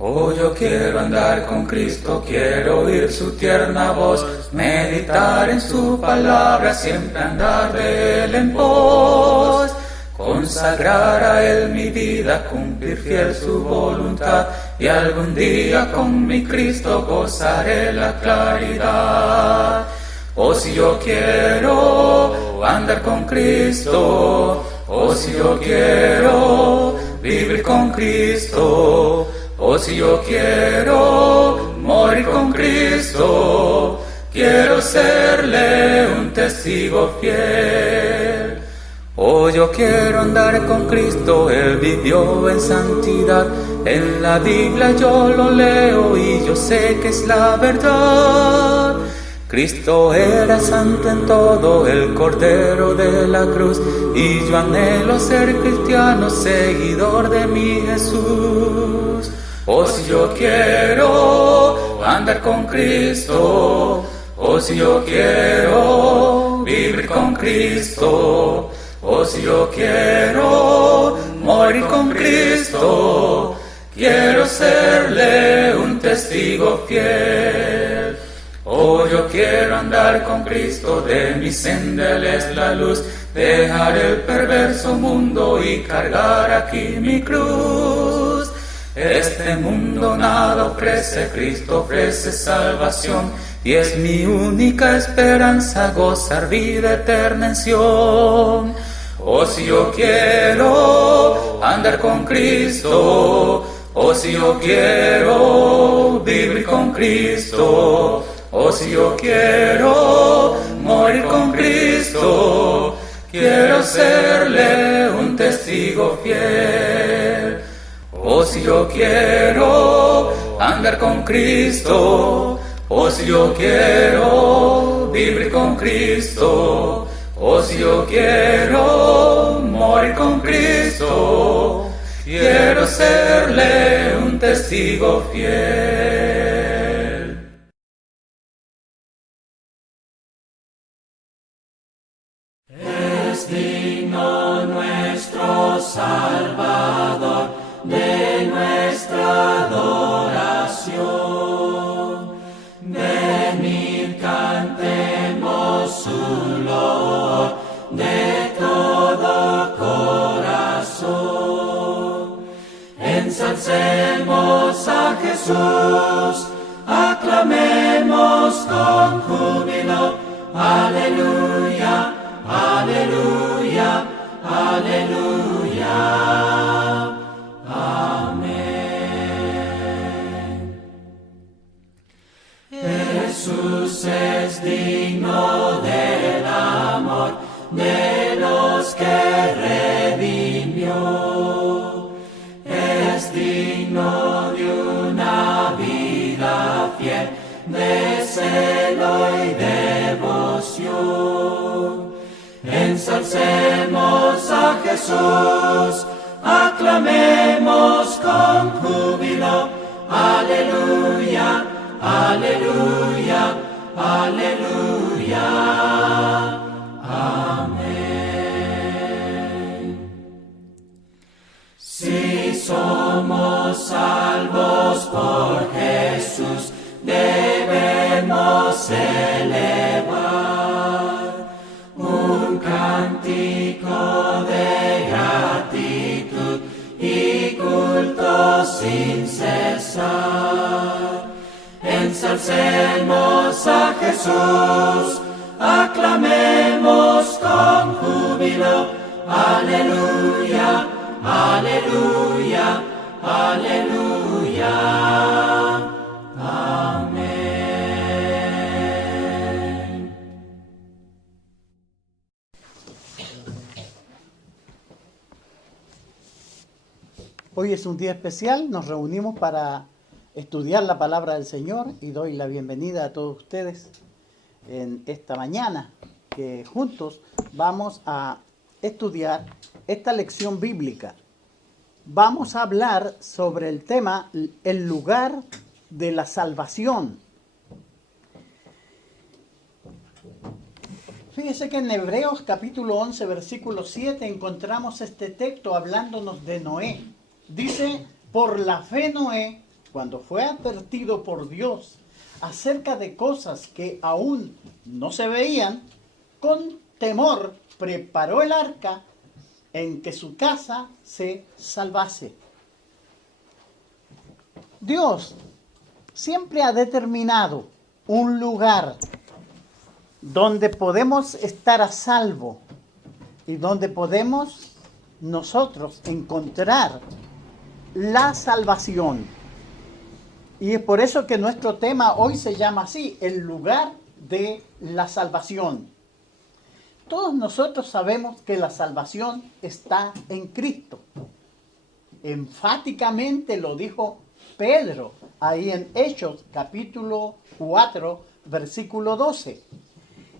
Oh, yo quiero andar con Cristo, quiero oír su tierna voz, meditar en su palabra, siempre andar de él en pos, consagrar a él mi vida, cumplir fiel su voluntad, y algún día con mi Cristo gozaré la claridad. Oh, si yo quiero andar con Cristo, oh, si yo quiero vivir con Cristo, oh, si yo quiero morir con Cristo, quiero serle un testigo fiel. Oh, yo quiero andar con Cristo, Él vivió en santidad, en la Biblia yo lo leo y yo sé que es la verdad. Cristo era santo en todo, el Cordero de la cruz, y yo anhelo ser cristiano, seguidor de mi Jesús. Oh, si yo quiero andar con Cristo, oh, si yo quiero vivir con Cristo, oh, si yo quiero morir con Cristo, quiero serle un testigo fiel. Oh, yo quiero andar con Cristo, de mi senda Él es la luz, dejar el perverso mundo y cargar aquí mi cruz. Este mundo nada ofrece, Cristo ofrece salvación, y es mi única esperanza gozar vida eterna en Sion. Oh, si yo quiero andar con Cristo, oh, si yo quiero vivir con Cristo, oh, si yo quiero morir con Cristo, quiero serle un testigo fiel. Oh, si yo quiero andar con Cristo, oh, si yo quiero vivir con Cristo, oh, si yo quiero morir con Cristo, quiero serle un testigo fiel. Es digno nuestro Salvador de nuestra adoración. Venid, cantemos su loor de todo corazón. Ensalcemos a Jesús, aclamemos con júbilo. Aleluya, aleluya, aleluya. Amén. Jesús es digno del amor de los que redimió. Es digno de una vida fiel, de celo y devoción. Ensalcemos a Jesús, aclamemos con júbilo. Aleluya, aleluya, aleluya. Amén. Si somos salvos por Jesús, debemos elevar un cántico de gratitud y culto sin cesar. Ensalcemos a Jesús, aclamemos con júbilo. Aleluya, aleluya, aleluya. Amén. Hoy es un día especial, nos reunimos para estudiar la palabra del Señor y doy la bienvenida a todos ustedes en esta mañana, que juntos vamos a estudiar esta lección bíblica. Vamos a hablar sobre el tema, el lugar de la salvación. Fíjese que en Hebreos capítulo 11, versículo 7 encontramos este texto hablándonos de Noé. Dice, por la fe Noé, cuando fue advertido por Dios acerca de cosas que aún no se veían, con temor preparó el arca en que su casa se salvase. Dios siempre ha determinado un lugar donde podemos estar a salvo y donde podemos nosotros encontrar la salvación. Y es por eso que nuestro tema hoy se llama así, el lugar de la salvación. Todos nosotros sabemos que la salvación está en Cristo. Enfáticamente lo dijo Pedro ahí en Hechos capítulo 4, versículo 12.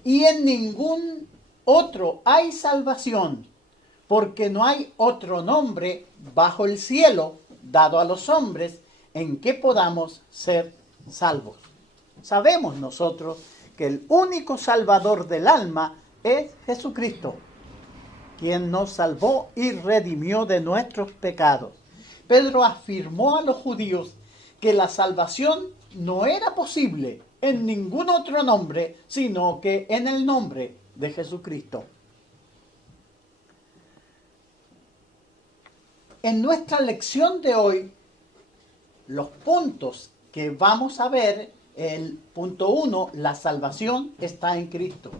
Y en ningún otro hay salvación, porque no hay otro nombre bajo el cielo dado a los hombres en que podamos ser salvos. Sabemos nosotros que el único salvador del alma es Jesucristo, quien nos salvó y redimió de nuestros pecados. Pedro afirmó a los judíos que la salvación no era posible en ningún otro nombre, sino que en el nombre de Jesucristo. En nuestra lección de hoy, los puntos que vamos a ver, el punto 1, la salvación está en Cristo.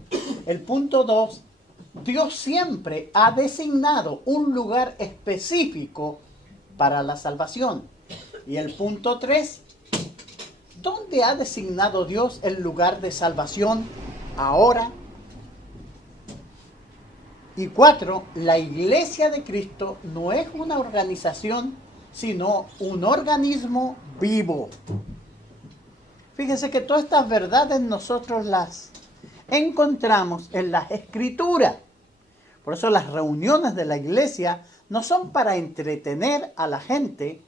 El punto 2, Dios siempre ha designado un lugar específico para la salvación. Y el punto 3, ¿dónde ha designado Dios el lugar de salvación ahora? Y 4, la Iglesia de Cristo no es una organización, sino un organismo vivo. Fíjense que todas estas verdades nosotros las encontramos en las Escrituras. Por eso las reuniones de la iglesia no son para entretener a la gente,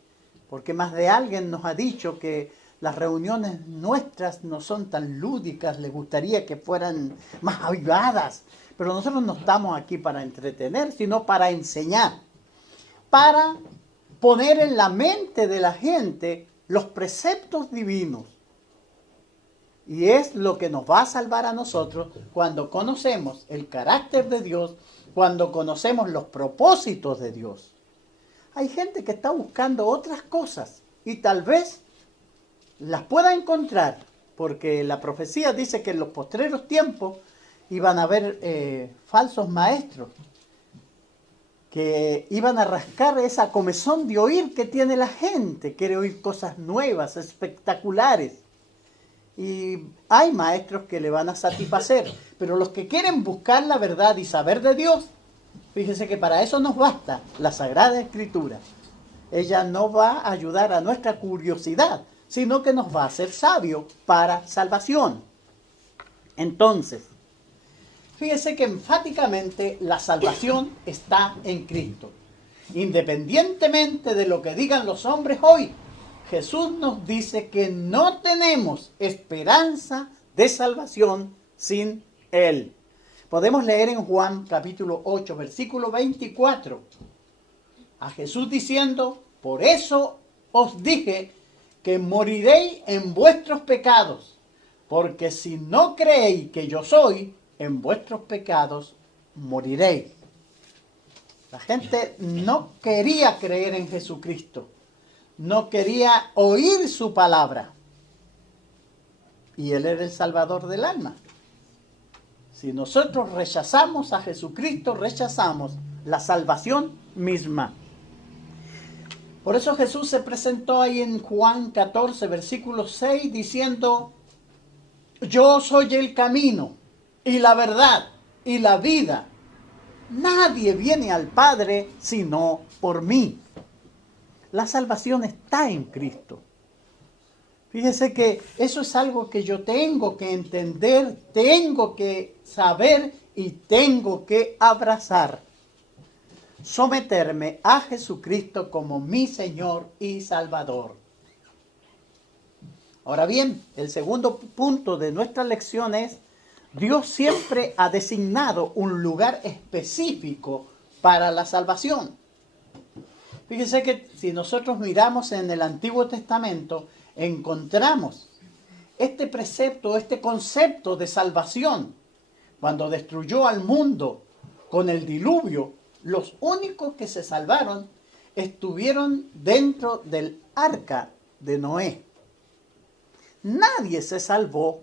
porque más de alguien nos ha dicho que las reuniones nuestras no son tan lúdicas, les gustaría que fueran más avivadas. Pero nosotros no estamos aquí para entretener, sino para enseñar, para poner en la mente de la gente los preceptos divinos. Y es lo que nos va a salvar a nosotros cuando conocemos el carácter de Dios, cuando conocemos los propósitos de Dios. Hay gente que está buscando otras cosas y tal vez las pueda encontrar, porque la profecía dice que en los postreros tiempos iban a haber falsos maestros que iban a rascar esa comezón de oír que tiene la gente, quiere oír cosas nuevas, espectaculares. Y hay maestros que le van a satisfacer, pero los que quieren buscar la verdad y saber de Dios, fíjense que para eso nos basta la Sagrada Escritura. Ella no va a ayudar a nuestra curiosidad, sino que nos va a hacer sabios para salvación. Entonces, fíjese que enfáticamente la salvación está en Cristo. Independientemente de lo que digan los hombres hoy, Jesús nos dice que no tenemos esperanza de salvación sin Él. Podemos leer en Juan capítulo 8, versículo 24, a Jesús diciendo: por eso os dije que moriréis en vuestros pecados, porque si no creéis que yo soy, en vuestros pecados moriréis. La gente no quería creer en Jesucristo, no quería oír su palabra. Y Él era el Salvador del alma. Si nosotros rechazamos a Jesucristo, rechazamos la salvación misma. Por eso Jesús se presentó ahí en Juan 14, versículo 6, diciendo: yo soy el camino y la verdad y la vida. Nadie viene al Padre sino por mí. La salvación está en Cristo. Fíjese que eso es algo que yo tengo que entender, tengo que saber y tengo que abrazar. Someterme a Jesucristo como mi Señor y Salvador. Ahora bien, el segundo punto de nuestra lección es: Dios siempre ha designado un lugar específico para la salvación. Fíjense que si nosotros miramos en el Antiguo Testamento, encontramos este precepto, este concepto de salvación. Cuando destruyó al mundo con el diluvio, los únicos que se salvaron estuvieron dentro del arca de Noé. Nadie se salvó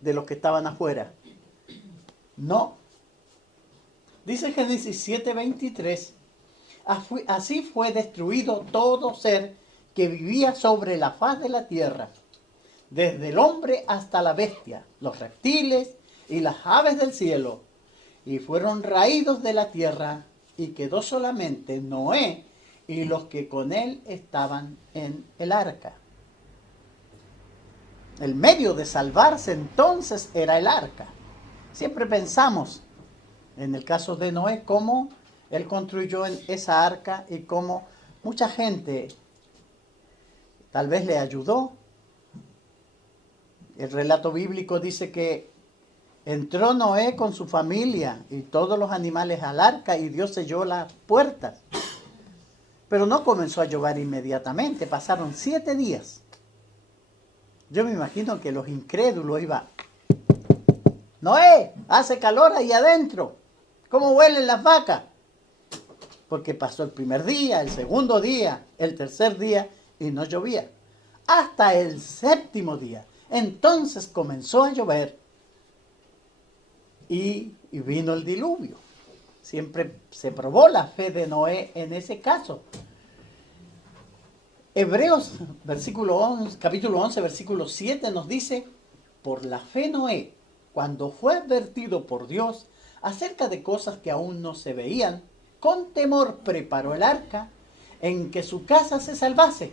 de los que estaban afuera. No. Dice Génesis 7:23, así fue destruido todo ser que vivía sobre la faz de la tierra, desde el hombre hasta la bestia, los reptiles y las aves del cielo, y fueron raídos de la tierra, y quedó solamente Noé y los que con él estaban en el arca. El medio de salvarse entonces era el arca. Siempre pensamos, en el caso de Noé, cómo él construyó esa arca y cómo mucha gente tal vez le ayudó. El relato bíblico dice que entró Noé con su familia y todos los animales al arca y Dios selló las puertas. Pero no comenzó a llover inmediatamente, pasaron 7 días. Yo me imagino que los incrédulos iban, Noé, hace calor ahí adentro, ¿cómo huelen las vacas? Porque pasó el primer día, el segundo día, el tercer día y no llovía. Hasta el 7º día. Entonces comenzó a llover y vino el diluvio. Siempre se probó la fe de Noé en ese caso. Hebreos capítulo 11, versículo 7 nos dice, por la fe Noé, cuando fue advertido por Dios acerca de cosas que aún no se veían, con temor preparó el arca en que su casa se salvase.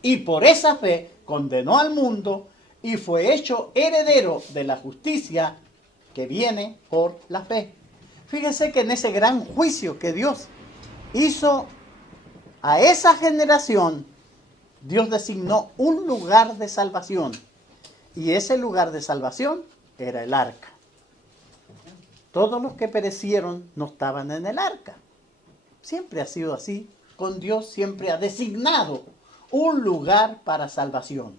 Y por esa fe condenó al mundo y fue hecho heredero de la justicia que viene por la fe. Fíjese que en ese gran juicio que Dios hizo a esa generación, Dios designó un lugar de salvación. Y ese lugar de salvación era el arca. Todos los que perecieron no estaban en el arca. Siempre ha sido así. Con Dios siempre ha designado un lugar para salvación.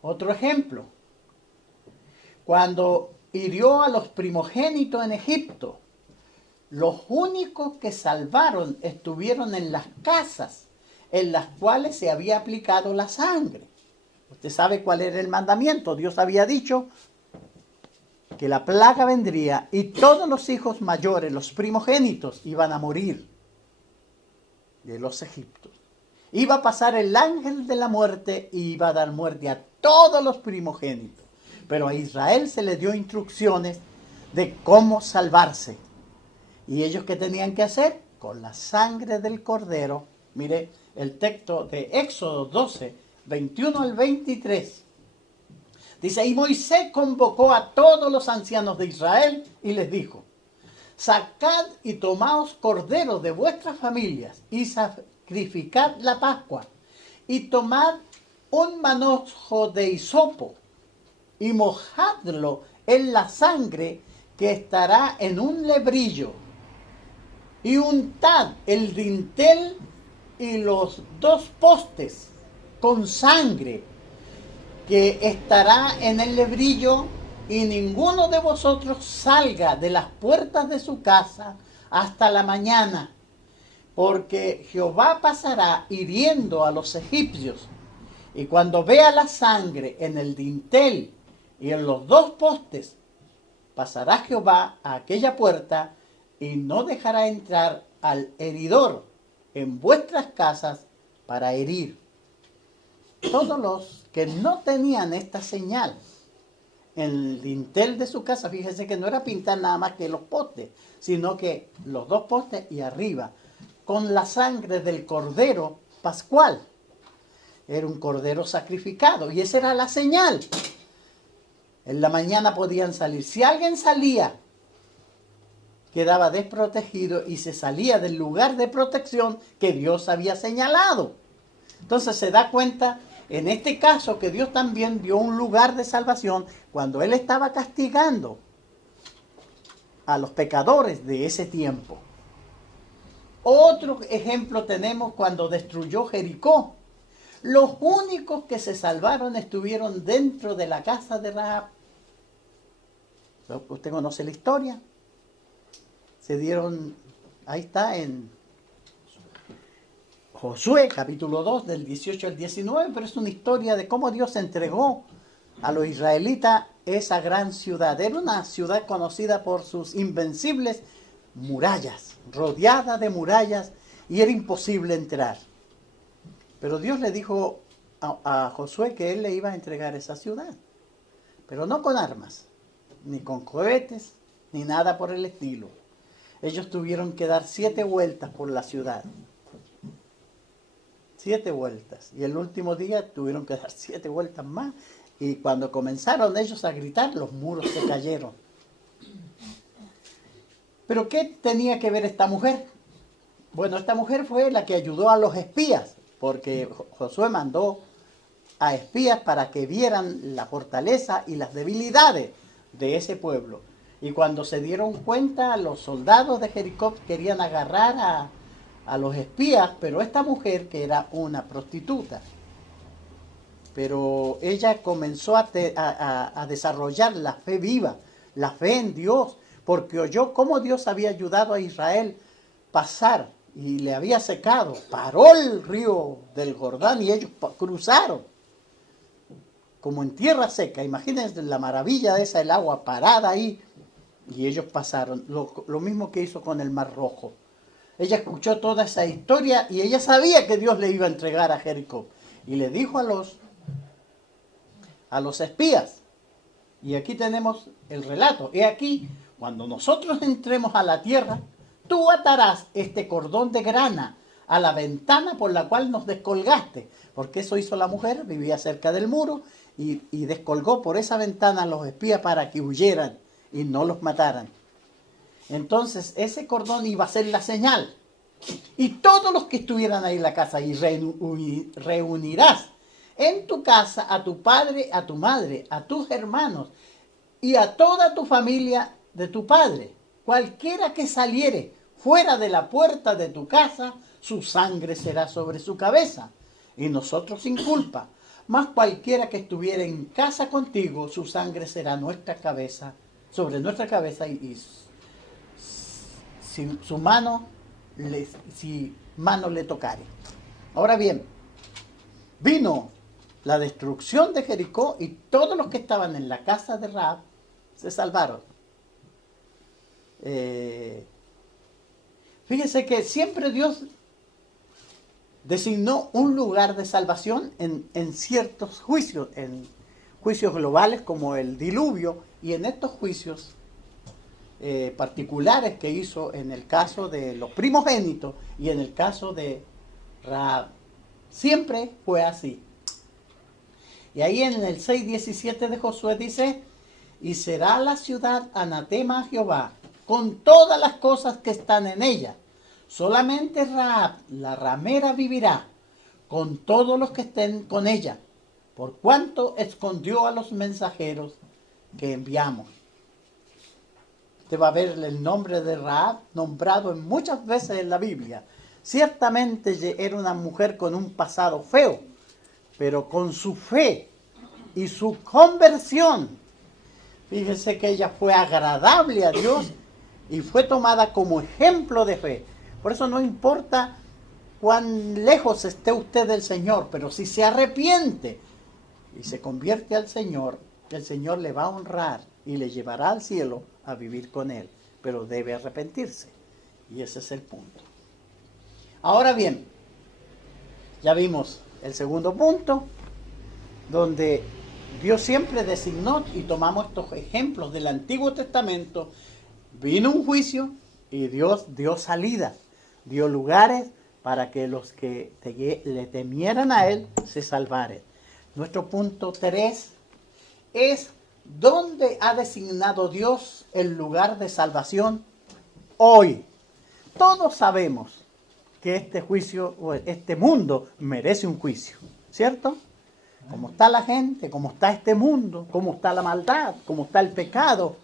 Otro ejemplo. Cuando hirió a los primogénitos en Egipto, los únicos que salvaron estuvieron en las casas en las cuales se había aplicado la sangre. Usted sabe cuál era el mandamiento. Dios había dicho que la plaga vendría y todos los hijos mayores, los primogénitos, iban a morir de los egipcios. Iba a pasar el ángel de la muerte y iba a dar muerte a todos los primogénitos. Pero a Israel se le dio instrucciones de cómo salvarse. ¿Y ellos qué tenían que hacer? Con la sangre del cordero. Mire el texto de Éxodo 12, 21 al 23. Dice, y Moisés convocó a todos los ancianos de Israel y les dijo, sacad y tomaos corderos de vuestras familias y sacrificad la Pascua y tomad un manojo de hisopo y mojadlo en la sangre que estará en un lebrillo y untad el dintel y los 2 postes con sangre que estará en el lebrillo, y ninguno de vosotros salga de las puertas de su casa hasta la mañana, porque Jehová pasará hiriendo a los egipcios, y cuando vea la sangre en el dintel y en los 2 postes, pasará Jehová a aquella puerta y no dejará entrar al heridor en vuestras casas para herir. Todos los que no tenían esta señal en el dintel de su casa, fíjense que no era pintar nada más que los postes, sino que los 2 postes y arriba, con la sangre del cordero pascual. Era un cordero sacrificado y esa era la señal. En la mañana podían salir. Si alguien salía, quedaba desprotegido y se salía del lugar de protección que Dios había señalado. Entonces se da cuenta en este caso que Dios también dio un lugar de salvación cuando Él estaba castigando a los pecadores de ese tiempo. Otro ejemplo tenemos cuando destruyó Jericó. Los únicos que se salvaron estuvieron dentro de la casa de Rahab. Usted conoce la historia. Se dieron, ahí está en Josué, capítulo 2, del 18 al 19, pero es una historia de cómo Dios entregó a los israelitas esa gran ciudad. Era una ciudad conocida por sus invencibles murallas, rodeada de murallas, y era imposible entrar. Pero Dios le dijo a Josué que él le iba a entregar esa ciudad, pero no con armas, ni con cohetes, ni nada por el estilo. Ellos tuvieron que dar 7 vueltas por la ciudad. 7 vueltas. Y el último día tuvieron que dar 7 vueltas más. Y cuando comenzaron ellos a gritar, los muros se cayeron. ¿Pero qué tenía que ver esta mujer? Bueno, esta mujer fue la que ayudó a los espías, porque Josué mandó a espías para que vieran la fortaleza y las debilidades de ese pueblo. Y cuando se dieron cuenta, los soldados de Jericó querían agarrar a los espías, pero esta mujer, que era una prostituta, pero ella comenzó a desarrollar la fe viva, la fe en Dios, porque oyó cómo Dios había ayudado a Israel pasar y le había secado. Paró el río del Jordán y ellos cruzaron como en tierra seca. Imagínense la maravilla de esa, el agua parada ahí, y ellos pasaron. Lo mismo que hizo con el Mar Rojo. Ella escuchó toda esa historia y ella sabía que Dios le iba a entregar a Jericó. Y le dijo a los espías, y aquí tenemos el relato: he aquí, cuando nosotros entremos a la tierra, tú atarás este cordón de grana a la ventana por la cual nos descolgaste. Porque eso hizo la mujer, vivía cerca del muro, y descolgó por esa ventana a los espías para que huyeran y no los mataran. Entonces ese cordón iba a ser la señal. Y todos los que estuvieran ahí en la casa, y reunirás en tu casa a tu padre, a tu madre, a tus hermanos y a toda tu familia de tu padre. Cualquiera que saliere fuera de la puerta de tu casa, su sangre será sobre su cabeza, y nosotros sin culpa. Mas cualquiera que estuviera en casa contigo, su sangre será nuestra cabeza, sobre nuestra cabeza, y si mano le tocare. Ahora bien, vino la destrucción de Jericó y todos los que estaban en la casa de Rahab se salvaron. Fíjense que siempre Dios designó un lugar de salvación en ciertos juicios, en juicios globales como el diluvio, y en estos juicios particulares que hizo en el caso de los primogénitos y en el caso de Rahab. Siempre fue así. Y ahí en el 6:17 de Josué dice: y será la ciudad anatema a Jehová, con todas las cosas que están en ella. Solamente Rahab, la ramera, vivirá, con todos los que estén con ella, por cuanto escondió a los mensajeros que enviamos. Usted va a ver el nombre de Rahab nombrado en muchas veces en la Biblia. Ciertamente era una mujer con un pasado feo, pero con su fe y su conversión, fíjese que ella fue agradable a Dios y fue tomada como ejemplo de fe. Por eso no importa cuán lejos esté usted del Señor, pero si se arrepiente y se convierte al Señor, el Señor le va a honrar y le llevará al cielo a vivir con Él. Pero debe arrepentirse. Y ese es el punto. Ahora bien, ya vimos el segundo punto, donde Dios siempre designó, y tomamos estos ejemplos del Antiguo Testamento. Vino un juicio y Dios dio salidas, dio lugares para que los que le temieran a Él se salvaran. Nuestro punto 3 es: ¿dónde ha designado Dios el lugar de salvación hoy? Todos sabemos que este juicio, o este mundo, merece un juicio, ¿cierto? Cómo está la gente, cómo está este mundo, cómo está la maldad, cómo está el pecado.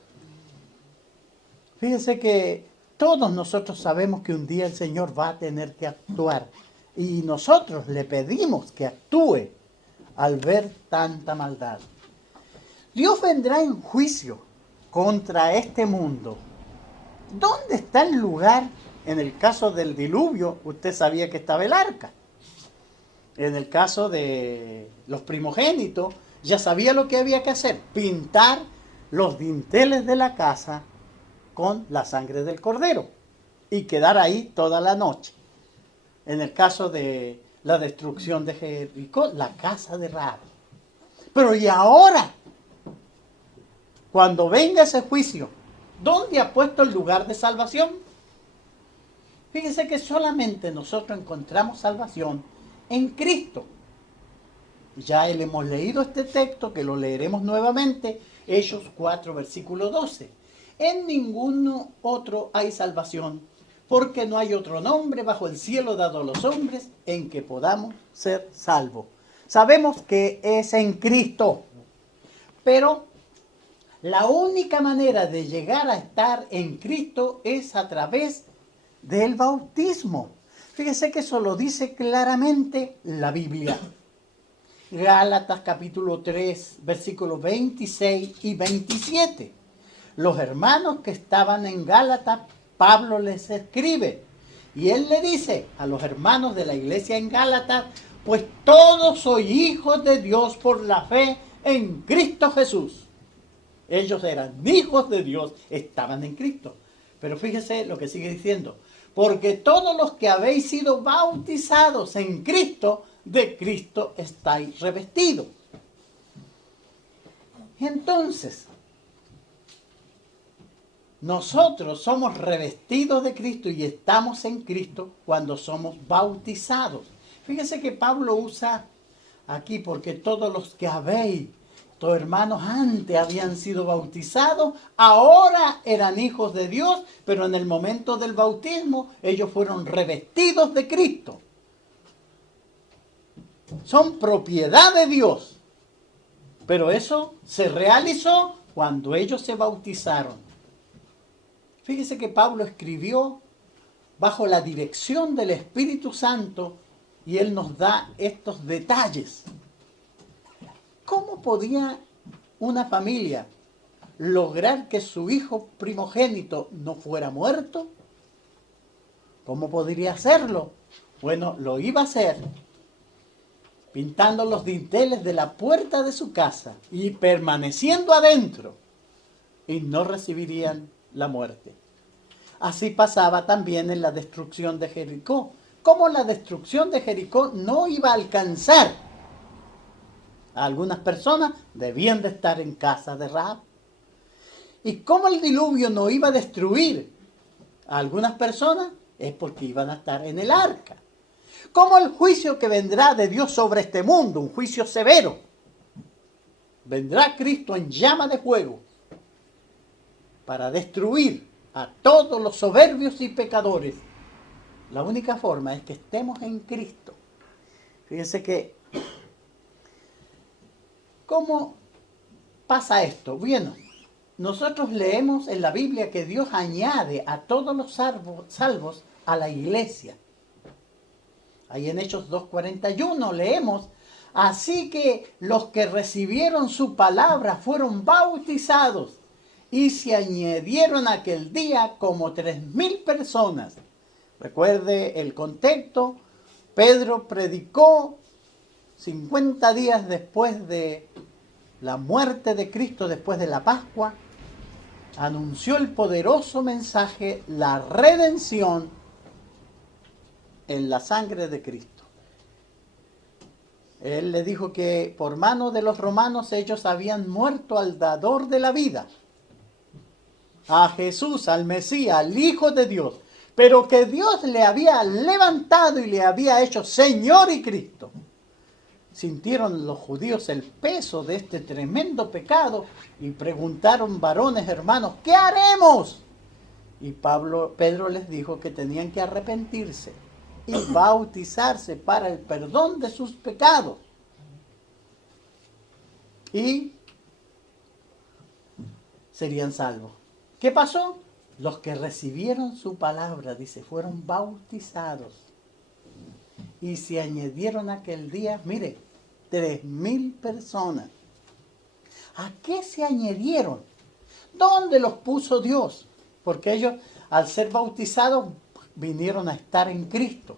Fíjense que todos nosotros sabemos que un día el Señor va a tener que actuar. Y nosotros le pedimos que actúe al ver tanta maldad. Dios vendrá en juicio contra este mundo. ¿Dónde está el lugar? En el caso del diluvio, usted sabía que estaba el arca. En el caso de los primogénitos, ya sabía lo que había que hacer: pintar los dinteles de la casa con la sangre del cordero y quedar ahí toda la noche. En el caso de la destrucción de Jericó, la casa de Rahab. Pero ¿y ahora? Cuando venga ese juicio, ¿dónde ha puesto el lugar de salvación? Fíjense que solamente nosotros encontramos salvación en Cristo. Ya le hemos leído este texto, que lo leeremos nuevamente, Hechos 4, versículo 12. En ninguno otro hay salvación, porque no hay otro nombre bajo el cielo dado a los hombres en que podamos ser salvos. Sabemos que es en Cristo, pero la única manera de llegar a estar en Cristo es a través del bautismo. Fíjese que eso lo dice claramente la Biblia. Gálatas capítulo 3, versículos 26 y 27. Los hermanos que estaban en Gálatas, Pablo les escribe y él le dice a los hermanos de la iglesia en Gálatas: pues todos sois hijos de Dios por la fe en Cristo Jesús. Ellos eran hijos de Dios, estaban en Cristo. Pero fíjese lo que sigue diciendo: porque todos los que habéis sido bautizados en Cristo, de Cristo estáis revestidos. Entonces, nosotros somos revestidos de Cristo y estamos en Cristo cuando somos bautizados. Fíjese que Pablo usa aquí: porque todos los que habéis, tus hermanos antes habían sido bautizados, ahora eran hijos de Dios, pero en el momento del bautismo ellos fueron revestidos de Cristo. Son propiedad de Dios, pero eso se realizó cuando ellos se bautizaron. Fíjese que Pablo escribió bajo la dirección del Espíritu Santo y él nos da estos detalles. ¿Cómo podía una familia lograr que su hijo primogénito no fuera muerto? ¿Cómo podría hacerlo? Bueno, lo iba a hacer pintando los dinteles de la puerta de su casa y permaneciendo adentro, y no recibirían la muerte. Así pasaba también en la destrucción de Jericó. ¿Cómo la destrucción de Jericó no iba a alcanzar a algunas personas? Debían de estar en casa de Rahab. ¿Y cómo el diluvio no iba a destruir a algunas personas? Es porque iban a estar en el arca. ¿Cómo el juicio que vendrá de Dios sobre este mundo, un juicio severo? Vendrá Cristo en llama de fuego para destruir a todos los soberbios y pecadores. La única forma es que estemos en Cristo. Fíjense que, ¿cómo pasa esto? Bueno, nosotros leemos en la Biblia que Dios añade a todos los salvos a la iglesia. Ahí en Hechos 2:41 leemos: así que los que recibieron su palabra fueron bautizados, y se añadieron aquel día como 3,000 personas. Recuerde el contexto: Pedro predicó 50 días después de la muerte de Cristo, después de la Pascua, anunció el poderoso mensaje, la redención en la sangre de Cristo. Él le dijo que por mano de los romanos ellos habían muerto al dador de la vida, a Jesús, al Mesías, al Hijo de Dios, pero que Dios le había levantado y le había hecho Señor y Cristo. Sintieron los judíos el peso de este tremendo pecado y preguntaron: varones hermanos, ¿qué haremos? Y Pedro les dijo que tenían que arrepentirse y bautizarse para el perdón de sus pecados. Y serían salvos. ¿Qué pasó? los que recibieron su palabra, dice, fueron bautizados. Y se añadieron aquel día, mire, 3,000 personas. ¿A qué se añadieron? ¿Dónde los puso Dios? Porque ellos, al ser bautizados, vinieron a estar en Cristo.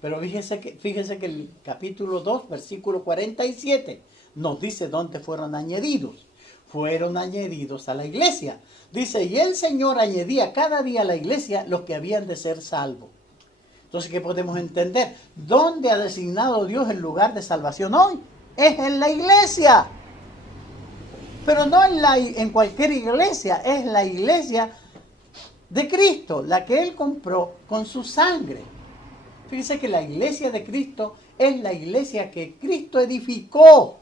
Pero fíjese que el capítulo 2, versículo 47, nos dice dónde fueron añadidos. Fueron añadidos a la iglesia. Dice, y el Señor añadía cada día a la iglesia los que habían de ser salvos. Entonces, ¿qué podemos entender? ¿Dónde ha designado Dios el lugar de salvación hoy? Es en la iglesia. Pero no en cualquier iglesia, es la iglesia de Cristo, la que Él compró con su sangre. Fíjese que la iglesia de Cristo es la iglesia que Cristo edificó.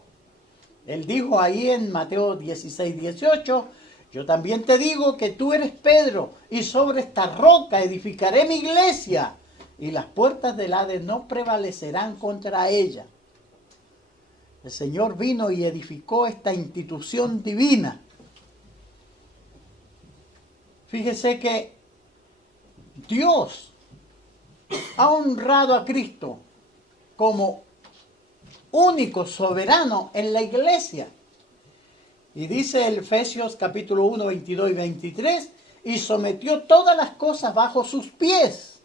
Él dijo ahí en Mateo 16:18, yo también te digo que tú eres Pedro, y sobre esta roca edificaré mi iglesia, y las puertas del Hades no prevalecerán contra ella. El Señor vino y edificó esta institución divina. Fíjese que Dios ha honrado a Cristo como único soberano en la iglesia. Y dice el Efesios capítulo 1, 22 y 23, y sometió todas las cosas bajo sus pies,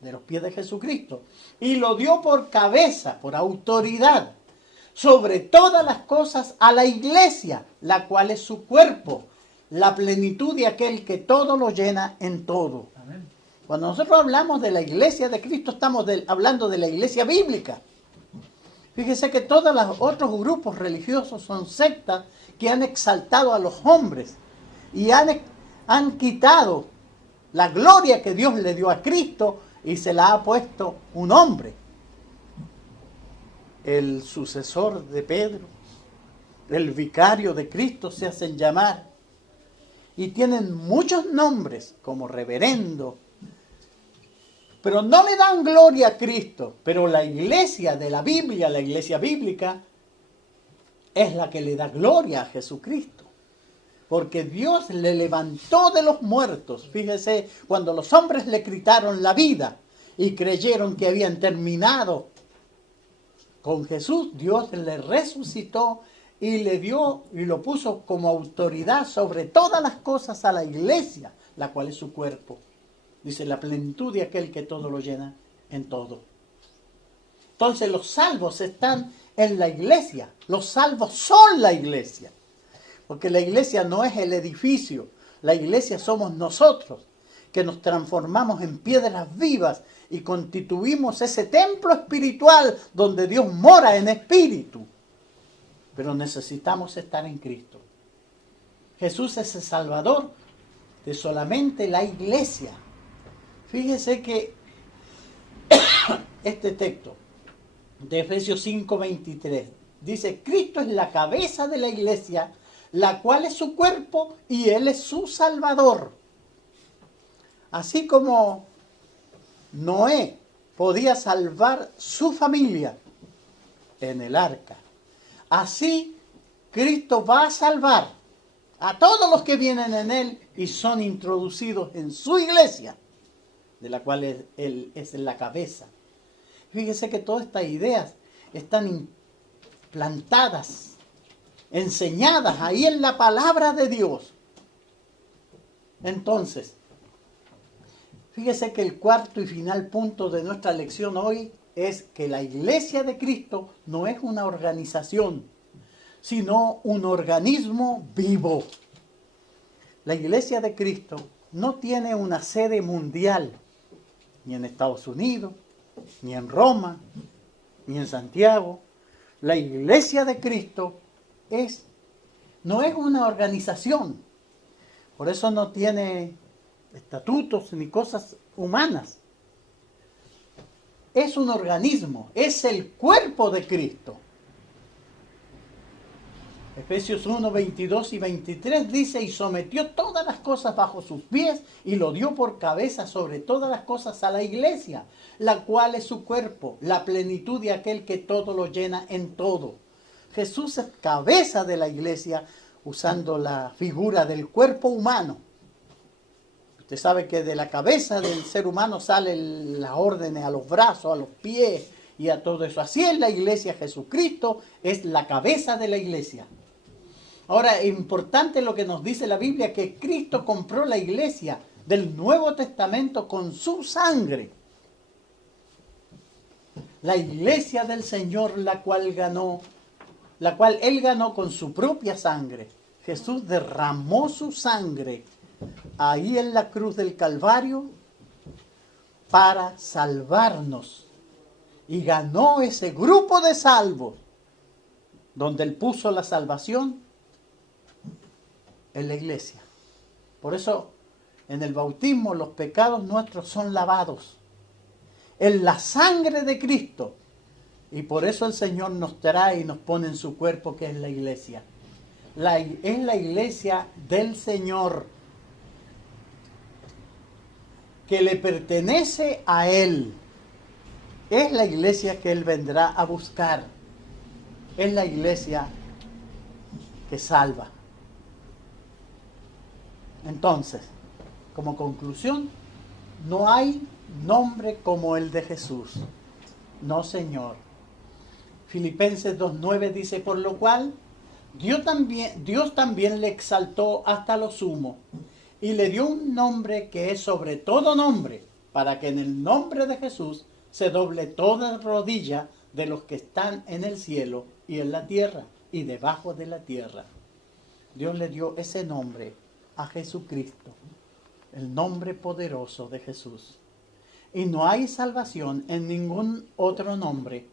de los pies de Jesucristo, y lo dio por cabeza, por autoridad, sobre todas las cosas a la iglesia, la cual es su cuerpo, la plenitud de aquel que todo lo llena en todo. Amén. Cuando nosotros hablamos de la iglesia de Cristo, estamos hablando de la iglesia bíblica. Fíjese que todos los otros grupos religiosos son sectas que han exaltado a los hombres y han quitado la gloria que Dios le dio a Cristo y se la ha puesto un hombre. El sucesor de Pedro, el vicario de Cristo se hacen llamar. Y tienen muchos nombres como reverendo. Pero no le dan gloria a Cristo. Pero la iglesia de la Biblia, la iglesia bíblica, es la que le da gloria a Jesucristo. Porque Dios le levantó de los muertos. Fíjese, cuando los hombres le quitaron la vida y creyeron que habían terminado con Jesús, Dios le resucitó y le dio y lo puso como autoridad sobre todas las cosas a la iglesia, la cual es su cuerpo. Dice, la plenitud de aquel que todo lo llena en todo. Entonces los salvos están en la iglesia. Los salvos son la iglesia. Porque la iglesia no es el edificio. La iglesia somos nosotros, que nos transformamos en piedras vivas y constituimos ese templo espiritual donde Dios mora en espíritu. Pero necesitamos estar en Cristo. Jesús es el Salvador de solamente la iglesia. Fíjese que este texto de Efesios 5:23 dice, Cristo es la cabeza de la iglesia, la cual es su cuerpo y Él es su Salvador. Así como Noé podía salvar su familia en el arca, así Cristo va a salvar a todos los que vienen en Él y son introducidos en su iglesia, de la cual Él es la cabeza. Fíjese que todas estas ideas están implantadas, enseñadas ahí en la palabra de Dios. Entonces, fíjese que el cuarto y final punto de nuestra lección hoy es que la iglesia de Cristo no es una organización, sino un organismo vivo. La iglesia de Cristo no tiene una sede mundial, ni en Estados Unidos, ni en Roma, ni en Santiago. La iglesia de Cristo no es una organización. Por eso no tiene estatutos ni cosas humanas. Es un organismo, es el cuerpo de Cristo. Efesios 1, 22 y 23 dice, y sometió todas las cosas bajo sus pies y lo dio por cabeza sobre todas las cosas a la iglesia, la cual es su cuerpo, la plenitud de aquel que todo lo llena en todo. Jesús es cabeza de la iglesia usando la figura del cuerpo humano. Usted sabe que de la cabeza del ser humano salen las órdenes a los brazos, a los pies y a todo eso. Así es la iglesia. Jesucristo es la cabeza de la iglesia. Ahora, es importante lo que nos dice la Biblia, que Cristo compró la iglesia del Nuevo Testamento con su sangre. La iglesia del Señor, la cual Él ganó con su propia sangre. Jesús derramó su sangre ahí en la cruz del Calvario para salvarnos. Y ganó ese grupo de salvos, donde Él puso la salvación en la iglesia. Por eso, en el bautismo, los pecados nuestros son lavados en la sangre de Cristo. Y por eso el Señor nos trae y nos pone en su cuerpo, que es la iglesia. Es la iglesia del Señor, que le pertenece a Él. Es la iglesia que Él vendrá a buscar. Es la iglesia que salva. Entonces, como conclusión, no hay nombre como el de Jesús. No, Señor. Filipenses 2:9 dice, por lo cual Dios también le exaltó hasta lo sumo y le dio un nombre que es sobre todo nombre, para que en el nombre de Jesús se doble toda rodilla de los que están en el cielo y en la tierra y debajo de la tierra. Dios le dio ese nombre a Jesucristo, el nombre poderoso de Jesús. Y no hay salvación en ningún otro nombre.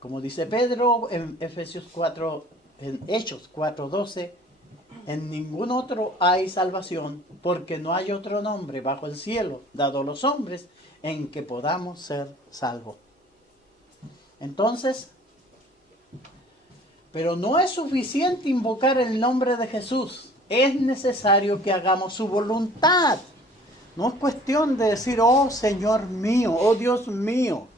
Como dice Pedro en Hechos 4:12, en ningún otro hay salvación, porque no hay otro nombre bajo el cielo dado a los hombres en que podamos ser salvos. Entonces, pero no es suficiente invocar el nombre de Jesús. Es necesario que hagamos su voluntad. No es cuestión de decir, oh Señor mío, oh Dios mío.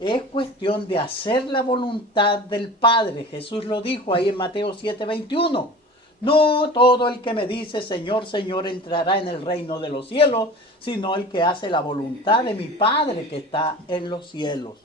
Es cuestión de hacer la voluntad del Padre. Jesús lo dijo ahí en Mateo 7:21. No todo el que me dice Señor, Señor entrará en el reino de los cielos, sino el que hace la voluntad de mi Padre que está en los cielos.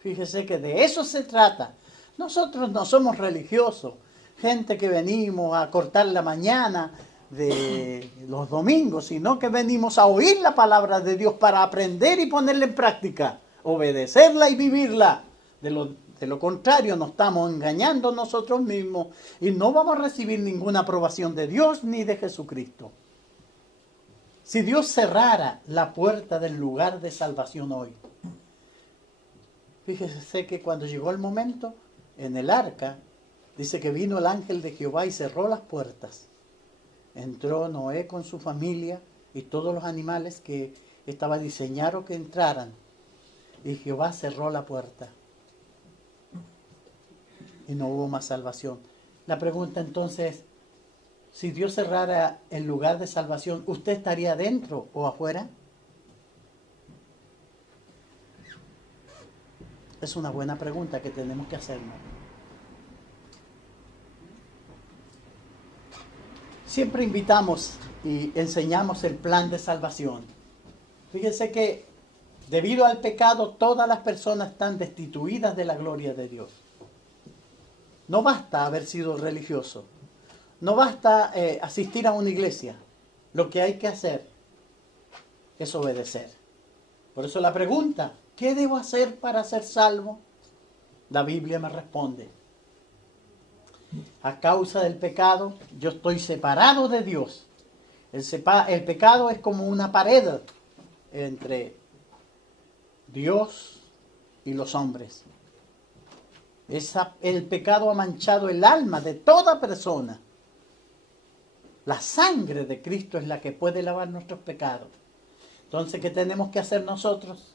Fíjese que de eso se trata. Nosotros no somos religiosos, gente que venimos a cortar la mañana de los domingos, sino que venimos a oír la palabra de Dios para aprender y ponerla en práctica, obedecerla y vivirla. De lo contrario, nos estamos engañando nosotros mismos y no vamos a recibir ninguna aprobación de Dios ni de Jesucristo. Si Dios cerrara la puerta del lugar de salvación hoy, fíjese que cuando llegó el momento, en el arca, dice que vino el ángel de Jehová y cerró las puertas. Entró Noé con su familia y todos los animales que estaba diseñado que entraran. Y Jehová cerró la puerta. Y no hubo más salvación. La pregunta entonces es, si Dios cerrara el lugar de salvación, ¿usted estaría adentro o afuera? Es una buena pregunta que tenemos que hacernos. Siempre invitamos y enseñamos el plan de salvación. Fíjense que debido al pecado todas las personas están destituidas de la gloria de Dios. No basta haber sido religioso. No basta asistir a una iglesia. Lo que hay que hacer es obedecer. Por eso la pregunta, ¿qué debo hacer para ser salvo? La Biblia me responde. A causa del pecado, yo estoy separado de Dios. El pecado es como una pared entre Dios y los hombres. El pecado ha manchado el alma de toda persona. La sangre de Cristo es la que puede lavar nuestros pecados. Entonces, ¿qué tenemos que hacer nosotros?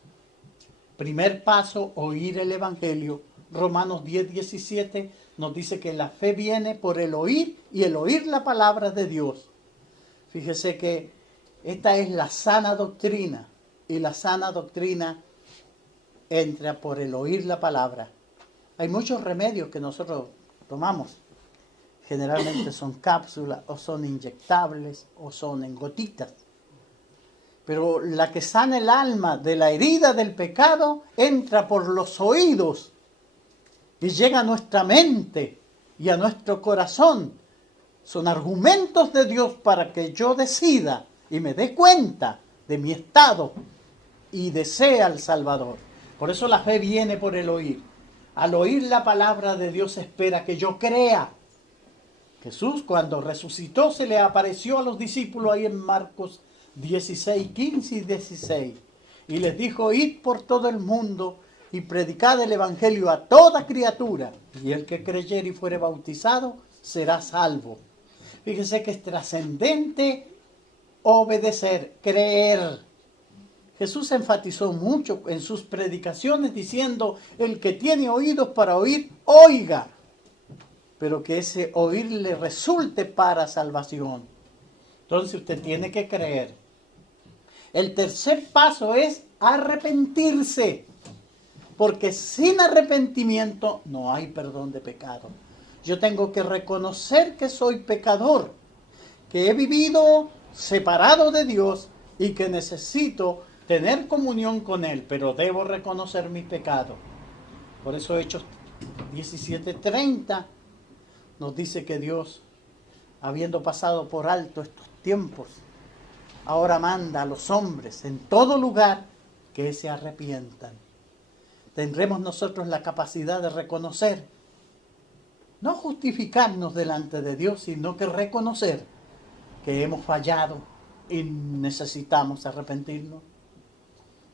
Primer paso, oír el Evangelio. Romanos 10:17 nos dice que la fe viene por el oír y el oír la palabra de Dios. Fíjese que esta es la sana doctrina y la sana doctrina entra por el oír la palabra. Hay muchos remedios que nosotros tomamos. Generalmente son cápsulas o son inyectables o son en gotitas. Pero la que sana el alma de la herida del pecado entra por los oídos y llega a nuestra mente y a nuestro corazón. Son argumentos de Dios para que yo decida y me dé cuenta de mi estado y desee al Salvador. Por eso la fe viene por el oír. Al oír la palabra de Dios espera que yo crea. Jesús, cuando resucitó, se le apareció a los discípulos ahí en Marcos 16, 15 y 16. Y les dijo, id por todo el mundo y predicad el evangelio a toda criatura. Y el que creyere y fuere bautizado será salvo. Fíjese que es trascendente obedecer, creer. Jesús enfatizó mucho en sus predicaciones diciendo, el que tiene oídos para oír, oiga. Pero que ese oír le resulte para salvación. Entonces usted tiene que creer. El tercer paso es arrepentirse. Porque sin arrepentimiento no hay perdón de pecado. Yo tengo que reconocer que soy pecador, que he vivido separado de Dios y que necesito tener comunión con Él, pero debo reconocer mi pecado. Por eso Hechos 17:30 nos dice que Dios, habiendo pasado por alto estos tiempos, ahora manda a los hombres en todo lugar que se arrepientan. Tendremos nosotros la capacidad de reconocer, no justificarnos delante de Dios, sino que reconocer que hemos fallado y necesitamos arrepentirnos.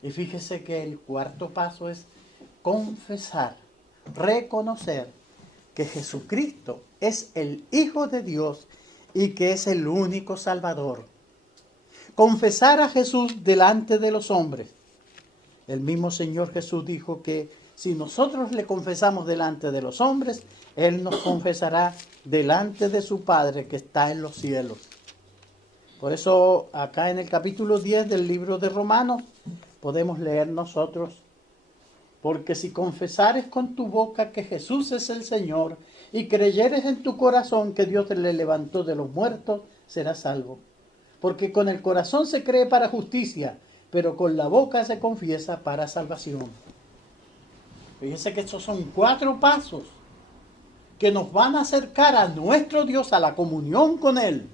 Y fíjese que el cuarto paso es confesar, reconocer que Jesucristo es el Hijo de Dios y que es el único Salvador. Confesar a Jesús delante de los hombres. El mismo Señor Jesús dijo que si nosotros le confesamos delante de los hombres, Él nos confesará delante de su Padre que está en los cielos. Por eso acá en el capítulo 10 del libro de Romanos podemos leer nosotros, porque si confesares con tu boca que Jesús es el Señor y creyeres en tu corazón que Dios le levantó de los muertos, serás salvo. Porque con el corazón se cree para justicia, pero con la boca se confiesa para salvación. Fíjense que estos son 4 pasos que nos van a acercar a nuestro Dios, a la comunión con Él.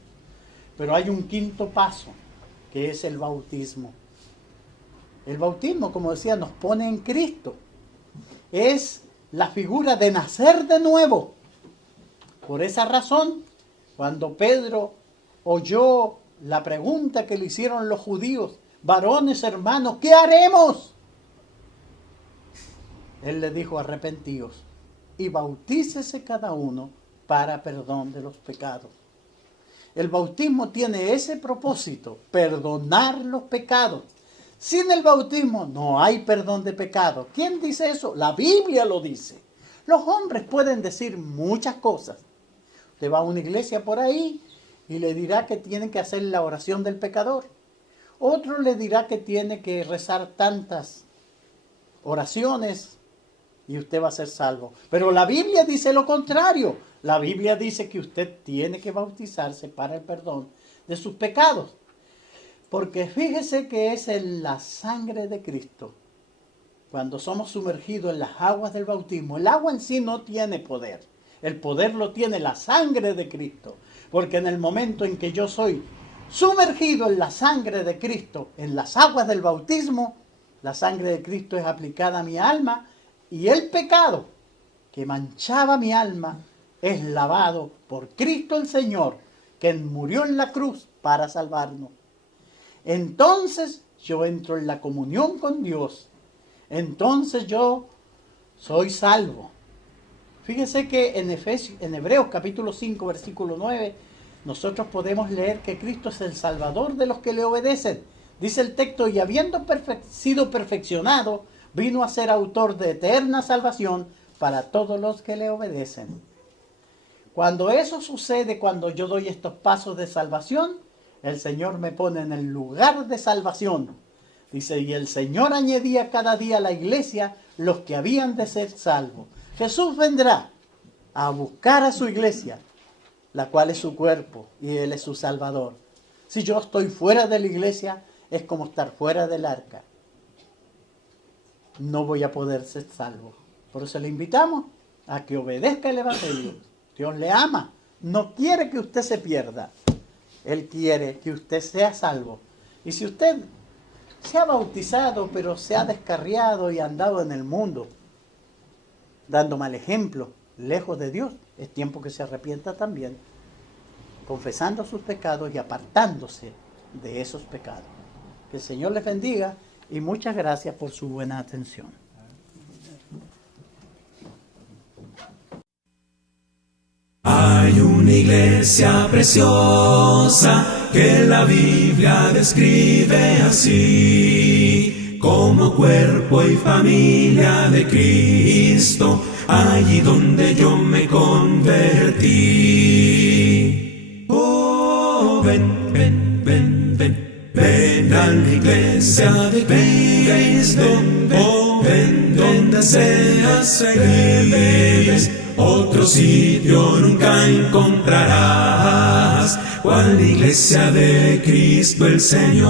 Pero hay un 5.º paso, que es el bautismo. El bautismo, como decía, nos pone en Cristo. Es la figura de nacer de nuevo. Por esa razón, cuando Pedro oyó la pregunta que le hicieron los judíos, varones hermanos, ¿qué haremos? Él les dijo, arrepentíos y bautícese cada uno para perdón de los pecados. El bautismo tiene ese propósito, perdonar los pecados. Sin el bautismo no hay perdón de pecados. ¿Quién dice eso? La Biblia lo dice. Los hombres pueden decir muchas cosas. Usted va a una iglesia por ahí y le dirá que tiene que hacer la oración del pecador. Otro le dirá que tiene que rezar tantas oraciones y usted va a ser salvo. Pero la Biblia dice lo contrario. La Biblia dice que usted tiene que bautizarse para el perdón de sus pecados. Porque fíjese que es en la sangre de Cristo. Cuando somos sumergidos en las aguas del bautismo, el agua en sí no tiene poder. El poder lo tiene la sangre de Cristo. Porque en el momento en que yo soy sumergido en la sangre de Cristo, en las aguas del bautismo, la sangre de Cristo es aplicada a mi alma y el pecado que manchaba mi alma es lavado por Cristo el Señor, que murió en la cruz para salvarnos. Entonces yo entro en la comunión con Dios. Entonces yo soy salvo. Fíjese que en Hebreos capítulo 5, versículo 9, nosotros podemos leer que Cristo es el Salvador de los que le obedecen. Dice el texto, y habiendo sido perfeccionado, vino a ser autor de eterna salvación para todos los que le obedecen. Cuando eso sucede, cuando yo doy estos pasos de salvación, el Señor me pone en el lugar de salvación. Dice, y el Señor añadía cada día a la iglesia los que habían de ser salvos. Jesús vendrá a buscar a su iglesia, la cual es su cuerpo, y Él es su Salvador. Si yo estoy fuera de la iglesia, es como estar fuera del arca. No voy a poder ser salvo. Por eso le invitamos a que obedezca el Evangelio. Dios le ama, no quiere que usted se pierda. Él quiere que usted sea salvo. Y si usted se ha bautizado, pero se ha descarriado y andado en el mundo, dando mal ejemplo, lejos de Dios, es tiempo que se arrepienta también, confesando sus pecados y apartándose de esos pecados. Que el Señor les bendiga y muchas gracias por su buena atención. Hay una iglesia preciosa que la Biblia describe así, como cuerpo y familia de Cristo, allí donde yo me convertí. Oh, ven, ven, ven, ven, ven a la iglesia de Cristo, oh, ven donde seas feliz. Otro sitio nunca encontrarás, cual iglesia de Cristo el Señor.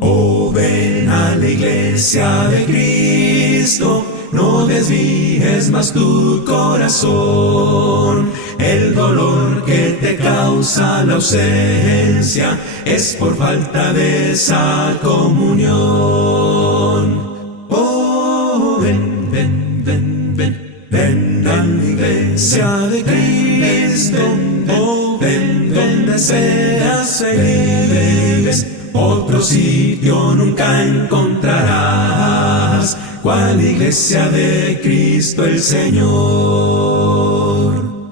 Oh, ven a la iglesia de Cristo, no desvíes más tu corazón. El dolor que te causa la ausencia es por falta de esa comunión. Oh, ven, ven, ven, ven, ven a la iglesia de Cristo, oh, ven donde seas feliz. Otro sitio nunca encontrarás, cual iglesia de Cristo el Señor.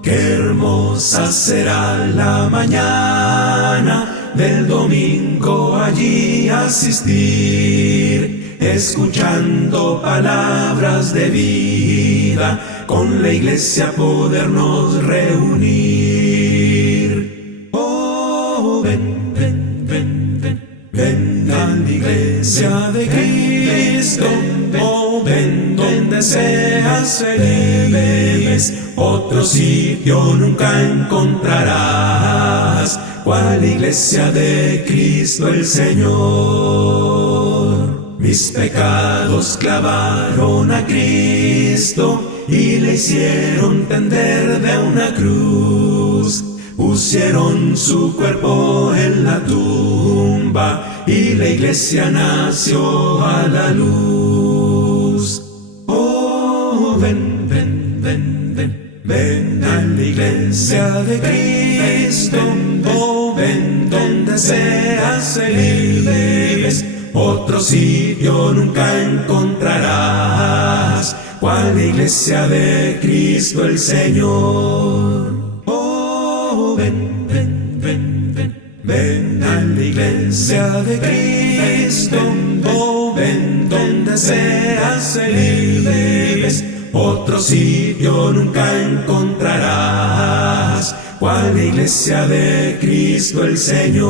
Qué hermosa será la mañana del domingo allí asistir, escuchando palabras de vida, con la iglesia podernos reunir. Oh, ven, ven, ven, ven, ven a la iglesia de Cristo, oh, ven donde seas feliz. Otro sitio nunca encontrarás, cual iglesia de Cristo el Señor. Mis pecados clavaron a Cristo y le hicieron tender de una cruz. Pusieron su cuerpo en la tumba y la iglesia nació a la luz. Oh, ven, ven, ven, ven, ven a la iglesia de Cristo, oh, ven donde seas feliz. Otro sitio nunca encontrarás, cual iglesia de Cristo el Señor. Oh, ven, ven, ven, ven, ven a la iglesia de Cristo, oh, ven donde seas feliz. Otro sitio nunca encontrarás, cual iglesia de Cristo el Señor.